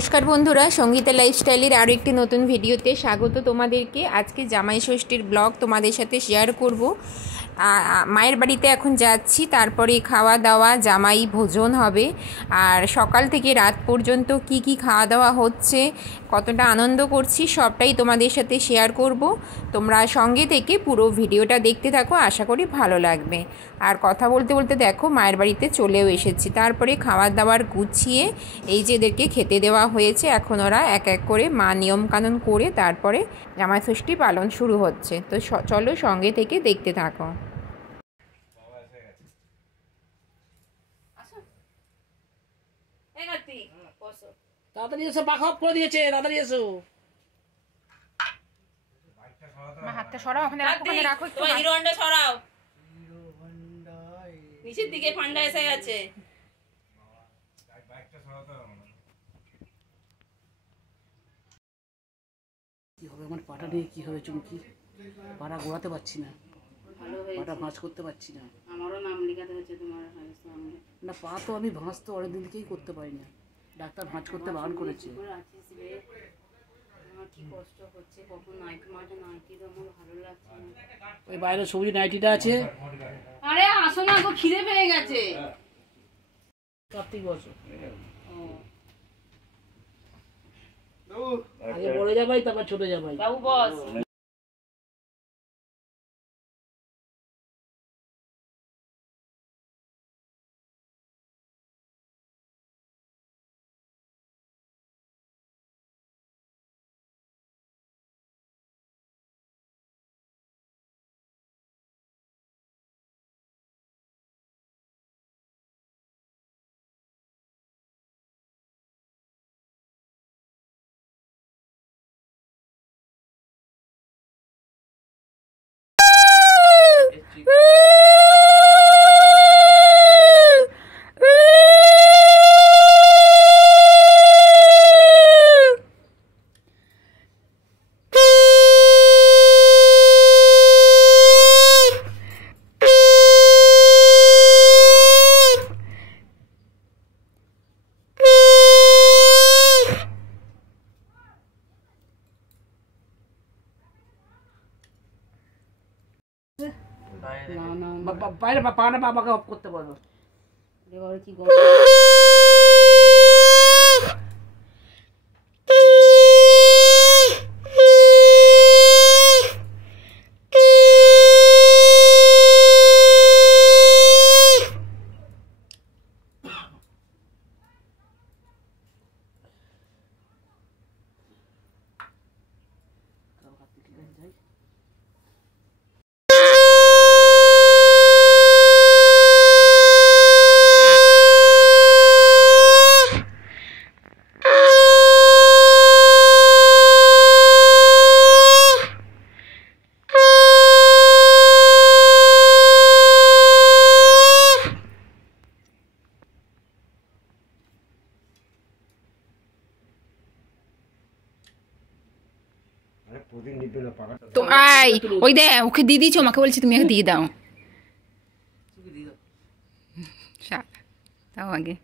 নমস্কার বন্ধুরা, সঙ্গীতা লাইফস্টাইলের আরও একটি নতুন ভিডিওতে স্বাগত তোমাদেরকে। আজকে জামাই ষষ্ঠীর ব্লগ তোমাদের সাথে শেয়ার করব। মায়ের বাড়িতে এখন যাচ্ছি, তারপরে খাওয়া দাওয়া, জামাই ভোজন হবে। আর সকাল থেকে রাত পর্যন্ত কি কি খাওয়া দাওয়া হচ্ছে, কতটা আনন্দ করছি, সবটাই তোমাদের সাথে শেয়ার করব। তোমরা সঙ্গে থেকে পুরো ভিডিওটা দেখতে থাকো, আশা করি ভালো লাগবে। আর কথা বলতে বলতে দেখো মায়ের বাড়িতে চলেও এসেছি। তারপরে খাবার দাবার গুছিয়ে এই যে এদেরকে খেতে দেওয়া হয়েছে। এখন ওরা এক এক করে মা নিয়মকানুন করে তারপরে জামাই ষষ্ঠী পালন শুরু হচ্ছে। তো চলো সঙ্গে থেকে দেখতে থাকো। তাড়াতাড়ি এসো, পাখা অফ করে দিয়েছে, তাড়াতাড়ি এসো। হাতটা সরাও, ওখানে রাখো, ওখানে রাখো, তোমার হিরো হন্ডা সরাও, নিচের দিকে ফান্ডা এসে গেছে। কি হবে আমার পাটা নিয়ে, কি হবে চুমকি? পাটা গোড়াতে পারছি না, পাটা ভাঁজ করতে পারছি না। আমারও নাম লেখাতে হচ্ছে তোমার না, পা তো আমি ভাঁজ তো অনেকদিন থেকেই করতে পারি না, ডাক্তার ভাঁজ করতে বারণ করেছে। কি কষ্ট হচ্ছে, কখন নাইটি মাঠে নাইটি আমার ভালো লাগছে না। ওই বাইরে সবুজ নাইটিটা আছে। আরে আসো না গো, খিদে পেয়ে গেছে। কার্তিক বসো, আগে বড় যাবাই তারপর ছোট যাবাই। বাবু বস। বাইরে পাটা বাবাকে অফ করতে পারবো। কি তো ওই দে, ওকে দিয়ে দিয়েছো, আমাকে বলছি তুমি দিয়ে দাও। তাও আগে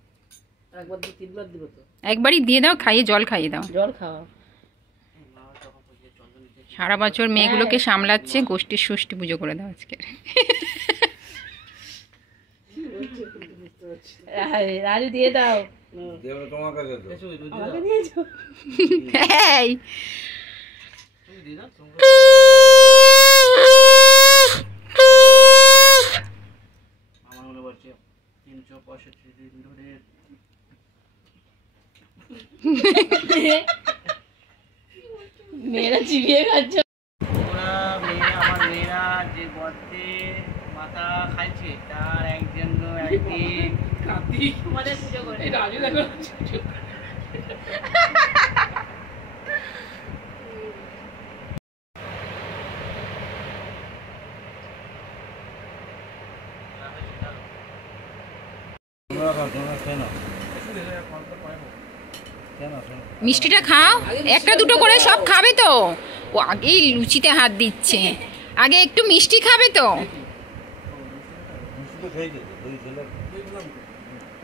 একবারই দিয়ে দাও, খাইয়ে জল খাইয়ে দাও। জল খাওয়া সারা বছর মেয়েগুলোকে সামলাচ্ছে, গোষ্ঠীর ষষ্ঠী পুজো করে দাও আজকে। রাজু দিয়ে দাও। মেয়েরা চিবিয়ে খাচ্ছে। আমার মেয়েরা যে গর্তে মাথা খাইছে তার একজন একদিন কার্তিক তোমাদের পুজো করে রাজু দেখো। মিষ্টিটা খাও, একটা দুটো করে সব খাবে তো। ও আগেই লুচিতে হাত দিচ্ছে, আগে একটু মিষ্টি খাবে তো।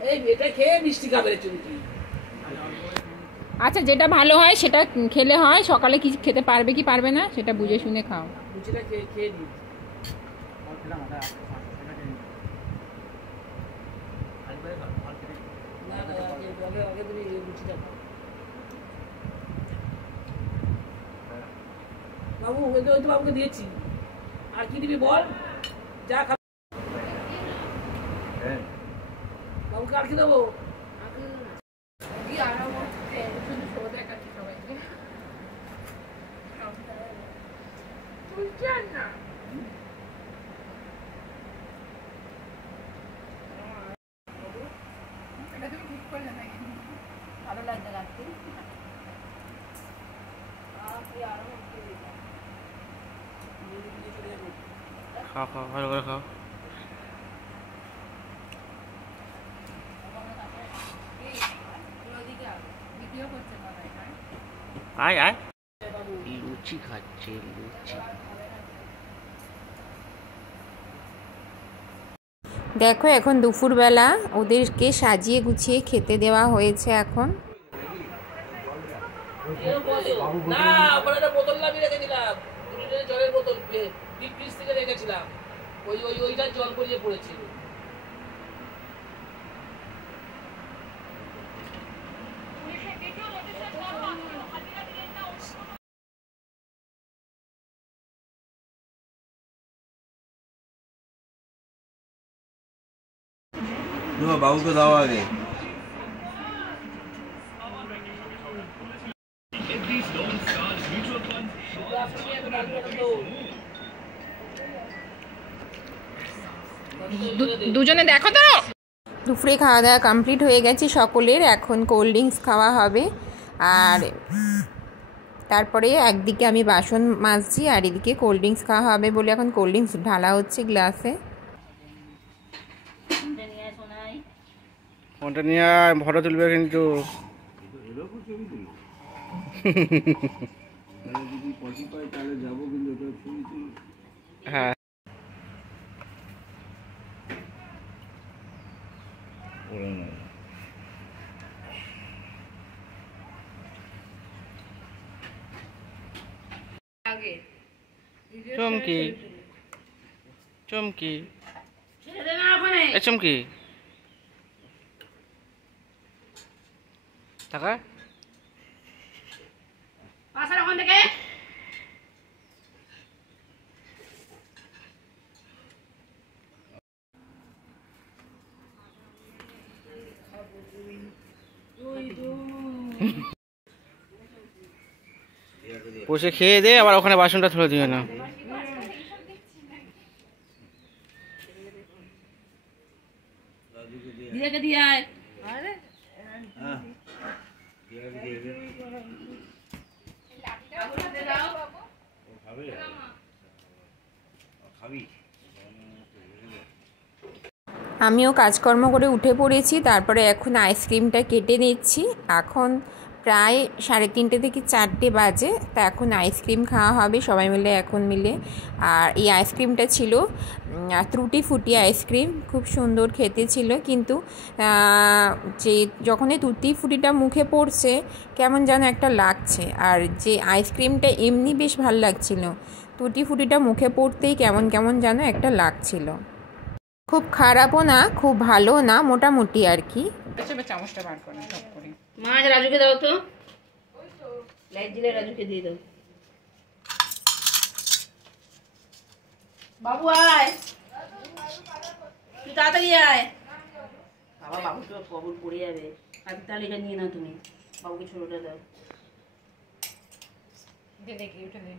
এই এটা খেয়ে মিষ্টি খাবে চুমকি। আচ্ছা, যেটা ভালো হয় সেটা খেলে হয়, সকালে কি খেতে পারবে কি পারবে না সেটা বুঝে শুনে খাও। লুচিটা খেয়ে নিই। খেলাম না, আগে তুমি লুচিটা খাও। বাবু ওই তো বাবুকে দিয়েছি, আর কি দিবি বল, যা খাবি বাবুকে আর কি দেবো? ভালো লাগছে রাখতে। খাও খাও ভালো করে খাও। আয় আয়, লুচি খাচ্ছে লুচি। দেখো এখন দুপুরবেলা ওদেরকে সাজিয়ে গুছিয়ে খেতে দেওয়া হয়েছে। এখন না ওখানে একটা বোতল নামিয়ে রেখেছিলাম, জলের বোতল ডিপ ফ্রিজ থেকে রেখেছিলাম, ওইটার জল গড়িয়ে পড়েছিল। বাবুকে দাও আগে। দুজনে দেখো তো। দুপুরে খাওয়া দাওয়া কমপ্লিট হয়ে গেছে সকলের, এখন কোল্ড ড্রিঙ্কস খাওয়া হবে। আর তারপরে একদিকে আমি বাসন মাজছি আর এদিকে কোল্ড ড্রিঙ্কস খাওয়া হবে বলে এখন কোল্ড ড্রিঙ্কস ঢালা হচ্ছে গ্লাসে। ফোনটা নিয়ে ফটো তুলবে কিন্তু। হ্যাঁ চমকি চমকি এ চমকি টাকা বসে খেয়ে দে, আবার ওখানে বাসনটা তুলে দিও না। দিয়ে আয়। আমিও কাজকর্ম করে উঠে পড়েছি, তারপরে এখন আইসক্রিমটা কেটে নিচ্ছি। এখন প্রায় 3:30 থেকে 4টে বাজে, তা এখন আইসক্রিম খাওয়া হবে সবাই মিলে এখন মিলে। আর এই আইসক্রিমটা ছিল ত্রুটি ফুটি আইসক্রিম, খুব সুন্দর খেতে ছিল, কিন্তু যে যখনই তুতি ফুটিটা মুখে পড়ছে কেমন যেন একটা লাগছে। আর যে আইসক্রিমটা এমনি বেশ ভালো লাগছিল, তুতি ফুটিটা মুখে পড়তেই কেমন কেমন যেন একটা লাগছিল। খুব খারাপও না খুব ভালো না, মোটামুটি আর কি। চামচটা বার করে সব করে মাছ রাজুকে দাও তো, লাইট দিলে রাজুকে দিয়ে দাও। বাবু আয়, তুই তাড়াতাড়ি আয়। বাবা বাবু তো কবর পড়ে যাবে, আর তাহলে এটা নিয়ে নাও তুমি, বাবুকে ছোটটা দাও। দেখি উঠে দে।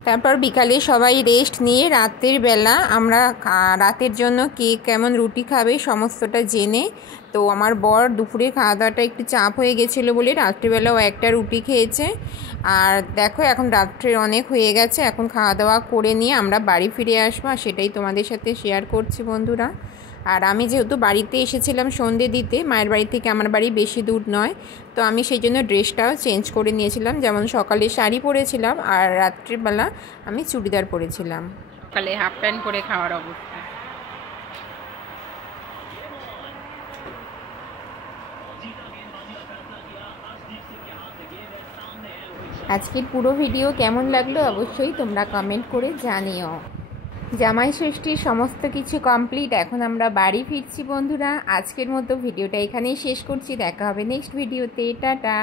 তারপর বিকালে সবাই রেস্ট নিয়ে রাতের বেলা আমরা রাতের জন্য কে কেমন রুটি খাবে সমস্তটা জেনে, তো আমার বর দুপুরে খাওয়া দাওয়াটা একটু চাপ হয়ে গেছিলো বলে রাত্রিবেলাও একটা রুটি খেয়েছে। আর দেখো এখন রাত্রে অনেক হয়ে গেছে, এখন খাওয়া দাওয়া করে নিয়ে আমরা বাড়ি ফিরে আসবো, সেটাই তোমাদের সাথে শেয়ার করছি বন্ধুরা। আর আমি যেহেতু বাড়িতে এসেছিলাম সন্ধে দিতে, মায়ের বাড়ি থেকে আমার বাড়ি বেশি দূর নয়, তো আমি সেই জন্য ড্রেসটাও চেঞ্জ করে নিয়েছিলাম। যেমন সকালে শাড়ি পরেছিলাম আর রাত্রিবেলা আমি চুড়িদার পরেছিলাম। সকালে হাফ প্যান্ট পরে খাওয়ার অবস্থা। আজকের পুরো ভিডিও কেমন লাগলো অবশ্যই তোমরা কমেন্ট করে জানিও। জামাই ষষ্ঠীর সমস্ত কিছু কমপ্লিট, এখন আমরা বাড়ি ফিরছি বন্ধুরা। আজকের মতো ভিডিওটা এখানেই শেষ করছি, দেখা হবে নেক্সট ভিডিওতে, টাটা।